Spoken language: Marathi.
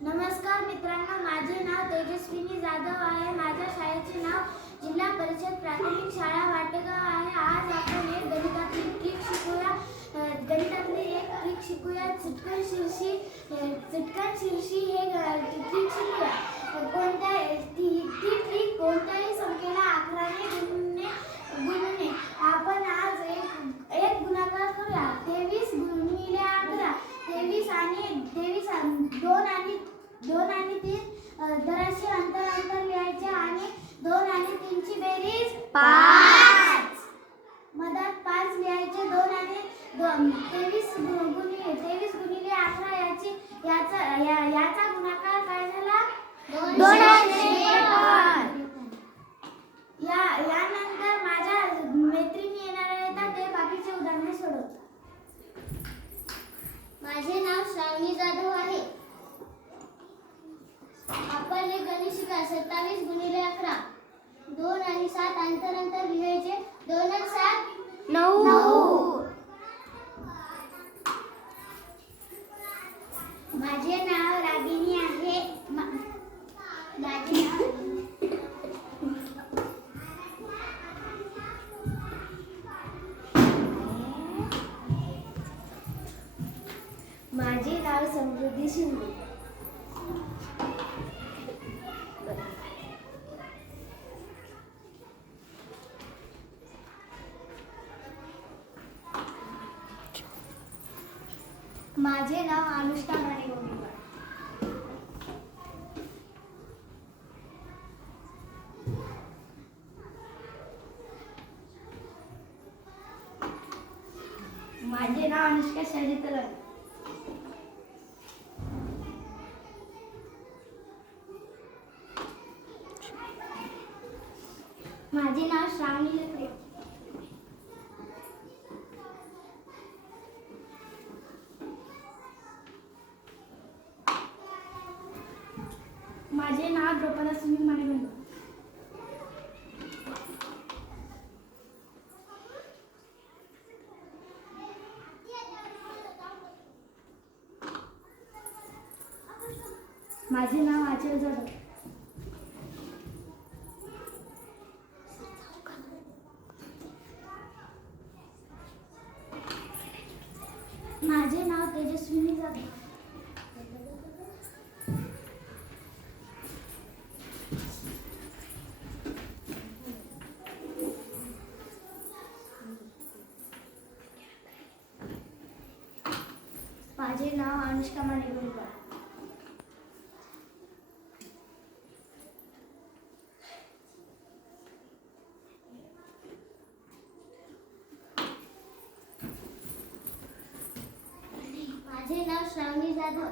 नमस्कार मित्रांनो, माझे नाव तेजस्विनी जाधव आहे. माझ्या शाळेचे नाव जिल्हा परिषद प्राथमिक शाळा वाटेगाव आहे. आज आपण एक गणितातली ट्रिक शिकूया. चटकन शिरशी हे ट्रिक शिकूया. ती ट्रिक कोणत्याही संख्येला 11 ने गुणणे. आपण आज एक गुणाकार करूया. 23 गुणिले 11. 23 आणि 2 आणि 3 दराशी अंतर लिहायचे आणि 2 आणि 3 ची बेरीज 5. मधात 5 लिहायचे. 2 आणि 23 गुणिले 11 याचा गुणाकार काय झाला? 250. यानंतर माझ्या मैत्रिणी येणार आहेत, ते बाकीचे उदाहरणे सोडवतात. माझे नाव श्रावणी जाधव आहे. आपण एक गणित शिका. 27 गुणिले 11. 2 आणि 7 अंतर लिहायचे. 2 आणि 7 9. माझे नाव रागिनी आहे. माझे नाव समृद्धी शिंदे. माझे नाव अनुष्का मानेगोंडकर. माझे नाव अनुष्का शैली तलवार. माझे नाव श्रावणी लकडे. माझे नाव द्रौपदा सुनील मानेगोंडकर. माझे नाव आचल जाधव. माझे नाव तेजस्विनी जाधव. माझे नाव अनुष्का मानेगोंडकर. माझे नाव श्रावणी जाधव.